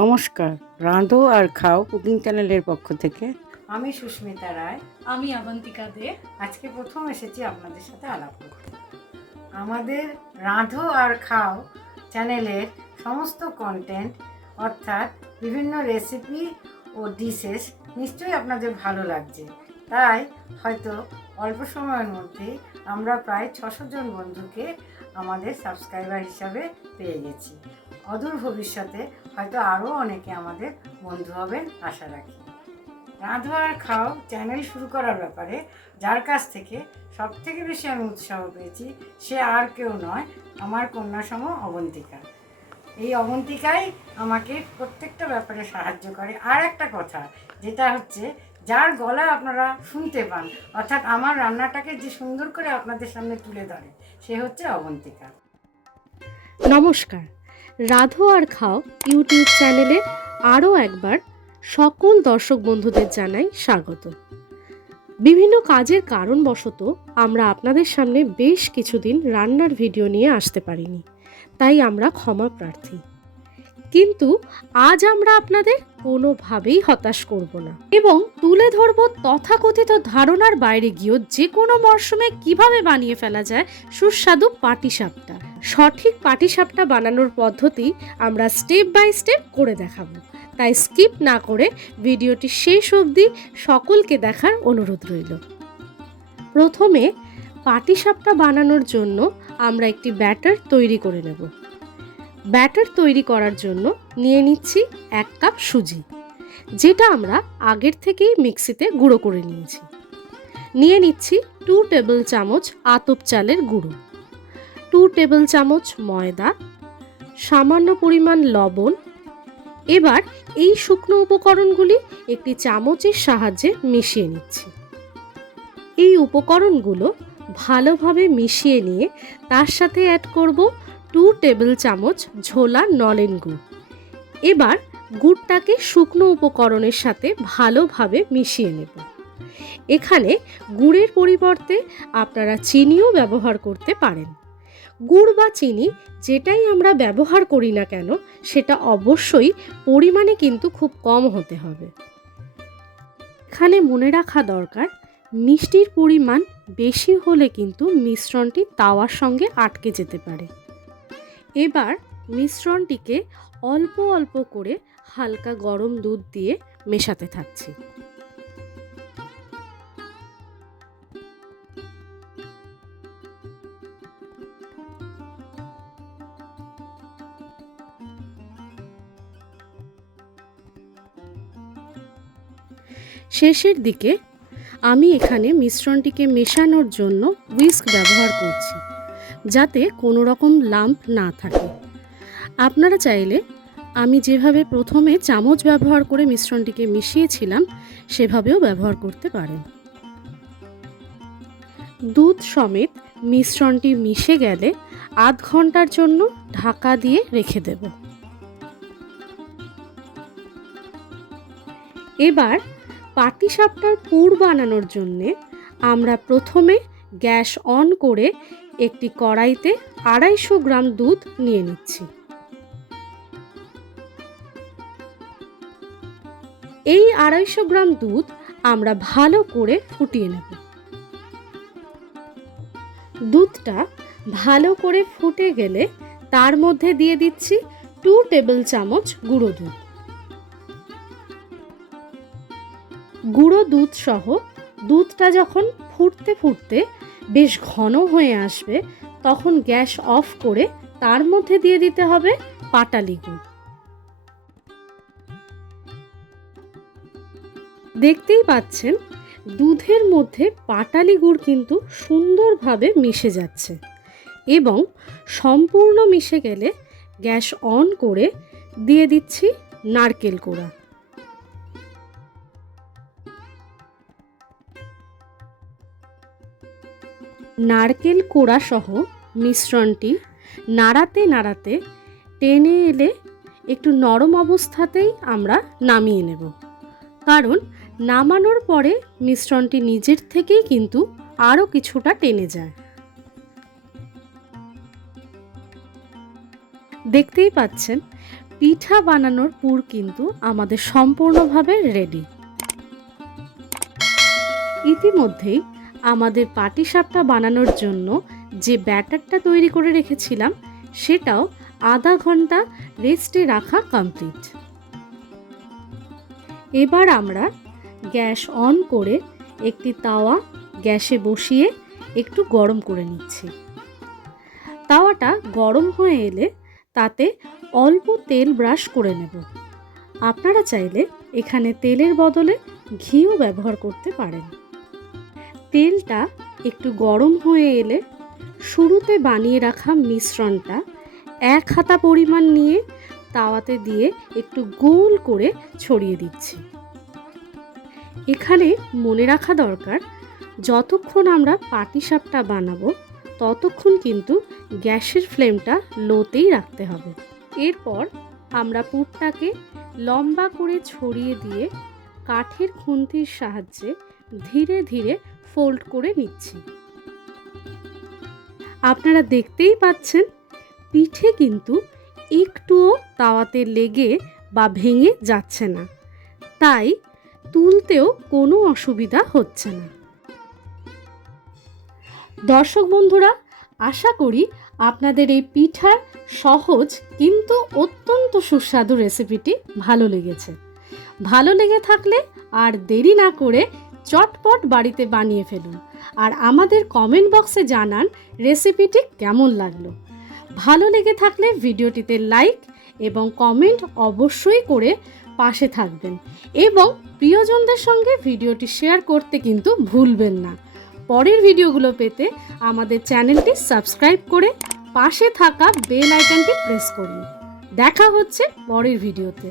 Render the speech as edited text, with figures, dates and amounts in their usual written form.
নমস্কার, রাঁধো আর খাও কুকিং চ্যানেলের পক্ষ থেকে আমি সুস্মিতা রায়। আমি আবন্তিকা দে। আজকে প্রথম এসেছি আপনাদের সাথে আলাপ করতে। আমাদের রাঁধো আর খাও চ্যানেলের সমস্ত কন্টেন্ট অর্থাৎ বিভিন্ন রেসিপি ও ডিশেস নিশ্চয়ই আপনাদের ভালো লাগছে। তাই হয়তো অল্প সময়ের মধ্যেই আমরা প্রায় 600 জন বন্ধুকে আমাদের সাবস্ক্রাইবার হিসাবে পেয়ে গেছি। অদূর ভবিষ্যতে হয়তো আরও অনেকে আমাদের বন্ধু হবেন আশা রাখি। রাঁধো আর খাও চ্যানেল শুরু করার ব্যাপারে যার কাছ থেকে সবথেকে বেশি আমি উৎসাহ পেয়েছি সে আর কেউ নয়, আমার কন্যাসম অবন্তিকা। এই অবন্তিকাই আমাকে প্রত্যেকটা ব্যাপারে সাহায্য করে। আর একটা কথা যেটা হচ্ছে, যার গলা আপনারা শুনতে পান, অর্থাৎ আমার রান্নাটাকে যে সুন্দর করে আপনাদের সামনে তুলে ধরে, সে হচ্ছে অবন্তিকা। নমস্কার, রাঁধো আর খাও ইউটিউব চ্যানেলে আরও একবার সকল দর্শক বন্ধুদের জানাই স্বাগত। বিভিন্ন কাজের কারণবশত আমরা আপনাদের সামনে বেশ কিছুদিন রান্নার ভিডিও নিয়ে আসতে পারিনি, তাই আমরা ক্ষমা প্রার্থী। কিন্তু আজ আমরা আপনাদের কোনোভাবেই হতাশ করব না এবং তুলে ধরব তথাকথিত ধারণার বাইরে গিয়েও যে কোনো মরশুমে কিভাবে বানিয়ে ফেলা যায় সুস্বাদু পাটিসাপটা। সঠিক পাটিসাপটা বানানোর পদ্ধতি আমরা স্টেপ বাই স্টেপ করে দেখাবো, তাই স্কিপ না করে ভিডিওটি শেষ অবধি সকলকে দেখার অনুরোধ রইল। প্রথমে পাটিসাপটা বানানোর জন্য আমরা একটি ব্যাটার তৈরি করে নেব। ব্যাটার তৈরি করার জন্য নিয়ে নিচ্ছি 1 কাপ সুজি, যেটা আমরা আগের থেকেই মিক্সিতে গুঁড়ো করে নিয়েছি। নিয়ে নিচ্ছি 2 টেবিল চামচ আতপ চালের গুঁড়ো, 2 টেবিল চামচ ময়দা, সামান্য পরিমাণ লবণ। এবার এই শুকনো উপকরণগুলি একটি চামচের সাহায্যে মিশিয়ে নিচ্ছি। এই উপকরণগুলো ভালোভাবে মিশিয়ে নিয়ে তার সাথে অ্যাড করব 2 টেবিল চামচ ঝোলা নলেন গুড়। এবার গুড়টাকে শুকনো উপকরণের সাথে ভালোভাবে মিশিয়ে নেব। এখানে গুড়ের পরিবর্তে আপনারা চিনিও ব্যবহার করতে পারেন। গুড় বা চিনি যেটাই আমরা ব্যবহার করি না কেন, সেটা অবশ্যই পরিমাণে কিন্তু খুব কম হতে হবে। এখানে মনে রাখা দরকার, মিষ্টির পরিমাণ বেশি হলে কিন্তু মিশ্রণটি তাওয়ার সঙ্গে আটকে যেতে পারে। এবার মিশ্রণটিকে অল্প অল্প করে হালকা গরম দুধ দিয়ে মেশাতে থাকছি। শেষের দিকে আমি এখানে মিশ্রণটিকে মেশানোর জন্য হুইস্ক ব্যবহার করছি, যাতে কোনো রকম লাম্প না থাকে। আপনারা চাইলে আমি যেভাবে প্রথমে চামচ ব্যবহার করে মিশ্রণটিকে মিশিয়েছিলাম সেভাবেও ব্যবহার করতে পারেন। দুধ সমেত মিশ্রণটি মিশে গেলে আধ ঘন্টার জন্য ঢাকা দিয়ে রেখে দেব। এবার পাটিসাপটার পুর বানানোর জন্যে আমরা প্রথমে গ্যাস অন করে একটি কড়াইতে 250 গ্রাম দুধ নিয়ে নিচ্ছি। এই 250 গ্রাম দুধ আমরা ভালো করে ফুটিয়ে নেব। দুধটা ভালো করে ফুটে গেলে তার মধ্যে দিয়ে দিচ্ছি 2 টেবিল চামচ গুঁড়ো দুধ। গুঁড়ো দুধ সহ দুধটা যখন ফুটতে ফুটতে বেশ ঘন হয়ে আসবে, তখন গ্যাস অফ করে তার মধ্যে দিয়ে দিতে হবে পাটালি গুড়। দেখতেই পাচ্ছেন দুধের মধ্যে পাটালি গুড় কিন্তু সুন্দরভাবে মিশে যাচ্ছে এবং সম্পূর্ণ মিশে গেলে গ্যাস অন করে দিয়ে দিচ্ছি নারকেল কোড়া। নারকেল কোড়া সহ মিশ্রণটি নাড়াতে নাড়াতে টেনে এলে একটু নরম অবস্থাতেই আমরা নামিয়ে নেব, কারণ নামানোর পরে মিশ্রণটি নিজের থেকেই কিন্তু আরও কিছুটা টেনে যায়। দেখতেই পাচ্ছেন পিঠা বানানোর পুর কিন্তু আমাদের সম্পূর্ণভাবে রেডি। ইতিমধ্যেই আমাদের পাটিসাপটা বানানোর জন্য যে ব্যাটারটা তৈরি করে রেখেছিলাম সেটাও আধা ঘন্টা রেস্টে রাখা কমপ্লিট। এবার আমরা গ্যাস অন করে একটি তাওয়া গ্যাসে বসিয়ে একটু গরম করে নিচ্ছি। তাওয়াটা গরম হয়ে এলে তাতে অল্প তেল ব্রাশ করে নেব। আপনারা চাইলে এখানে তেলের বদলে ঘিও ব্যবহার করতে পারেন। তেলটা একটু গরম হয়ে এলে শুরুতে বানিয়ে রাখা মিশ্রণটা 1 হাতা পরিমাণ নিয়ে তাওয়াতে দিয়ে একটু গোল করে ছড়িয়ে দিচ্ছি। এখানে মনে রাখা দরকার, যতক্ষণ আমরা পাটিসাপটা বানাবো ততক্ষণ কিন্তু গ্যাসের ফ্লেমটা লোতেই রাখতে হবে। এরপর আমরা পুরটাকে লম্বা করে ছড়িয়ে দিয়ে কাঠের খুন্তির সাহায্যে ধীরে ধীরে ফোল্ড করে নিচ্ছি। আপনারা দেখতেই পাচ্ছেন পিঠে কিন্তু একটুও তাওয়াতে লেগে বা ভেঙে যাচ্ছে না, তাই তুলতেও কোনো অসুবিধা হচ্ছে না। দর্শক বন্ধুরা, আশা করি আপনাদের এই পিঠার সহজ কিন্তু অত্যন্ত সুস্বাদু রেসিপিটি ভালো লেগেছে। ভালো লেগে থাকলে আর দেরি না করে চটপট বাড়িতে বানিয়ে ফেলুন আর আমাদের কমেন্ট বক্সে জানান রেসিপিটি কেমন লাগলো। ভালো লেগে থাকলে ভিডিওটিতে লাইক এবং কমেন্ট অবশ্যই করে পাশে থাকবেন এবং প্রিয়জনদের সঙ্গে ভিডিওটি শেয়ার করতে কিন্তু ভুলবেন না। পরের ভিডিওগুলো পেতে আমাদের চ্যানেলটি সাবস্ক্রাইব করে পাশে থাকা বেল আইকনটি প্রেস করুন। দেখা হচ্ছে পরের ভিডিওতে।